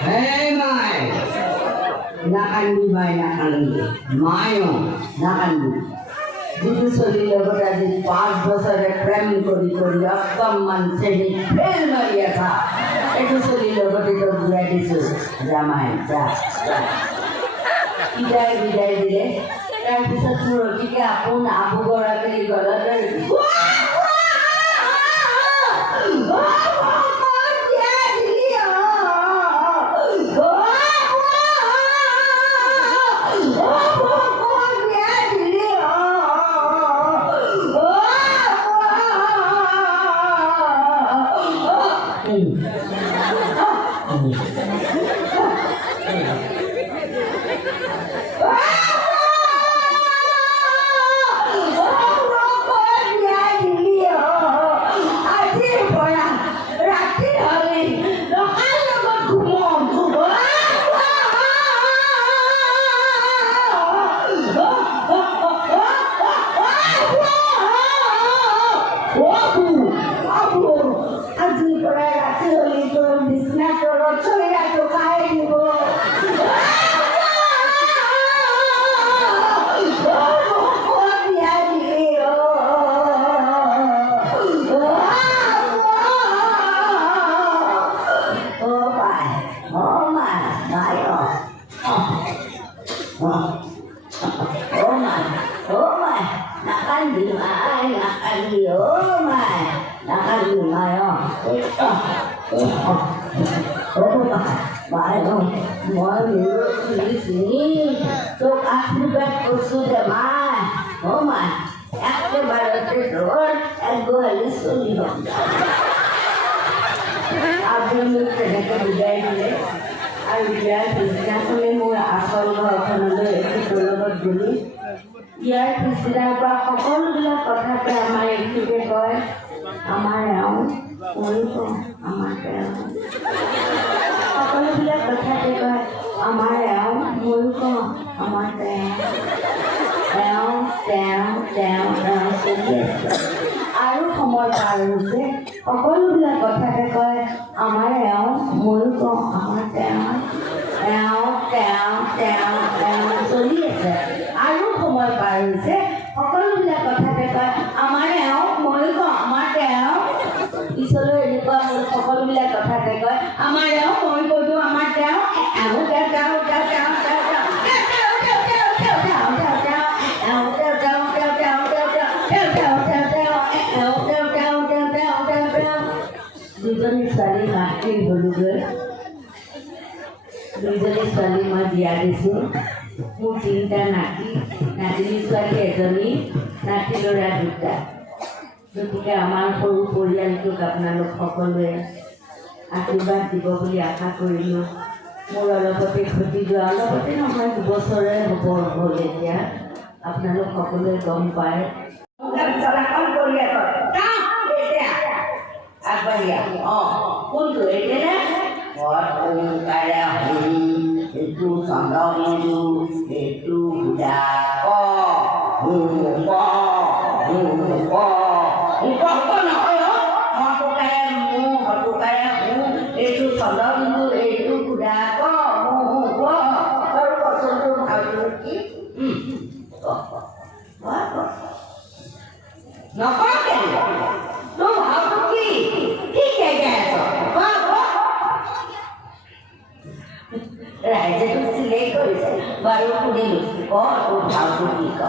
Hey mai, nakandi mai nakandi, mayo nakandi. Jitu soli logot aji 5 বছরে প্রেম করি করি অসম্মান শ্রেণী ফেল মারিয়া থা একটু সলি লগতে তো বুড়াই দিছো জামাই যা বিদায় দিলে তাৰপিছত সুৰতিকে আপোন আবুগৰাকীৰ গলত ইয়াৰ পিছদিনাৰ পৰা সকলোবিলাক কথাতে আমাৰ এইটোকে কয় আমাৰ এওঁ কৰিব আমাৰ তেওঁ সকলোবিলাক কথাতে কয় আমাৰ এওঁ ময়ো কওঁ আমাৰ তেওঁ চলি আছে আৰু সময় পাৰ হৈছে সকলোবিলাক কথাতে কয় আমাৰ এওঁ ময়ো কওঁ আমাৰ তেওঁ চলি আছে আৰু সময় পাৰ হৈছে সকলোবিলাক কথাতে কয় আমাৰ এওঁ ময়ো কওঁ আমাৰ তেওঁ পিছলৈ এনেকুৱা মোৰ সকলোবিলাক কথাতে কয় আমাৰ এওঁ মই কৈ দিওঁ আমাৰ তেওঁ দুজনী ছোৱালী মাতৃ হ'লোগৈ দুইজনী ছোৱালী মই বিয়া দিছোঁ মোৰ 3টা নাতিনী ছোৱালী এজনী নাতি ল'ৰা 2টা গতিকে আমাৰ সৰু পৰিয়ালটোক আপোনালোক সকলোৱে আশীৰ্বাদ দিব বুলি আশা কৰিলোঁ মোৰ অলপতে ক্ষতি যোৱা অলপতে নহয় 2 বছৰে হ'ল এতিয়া আপোনালোক সকলোৱে গম পায় আগবাঢ়িয়া কোনটো এতিয়া এইটো চন্দ্ৰবিন্দু এইটো সুধা এইটো চন্দ্ৰবিন্দু এইটো সুধা সৰু পচন্দটো ভালটো কি নকওঁ তোৰ ভাৱটো কি ৰাইজেতো চিলেক্ট কৰিছে বাৰু শুনিলোঁ তোৰ ভাৱটো কি ক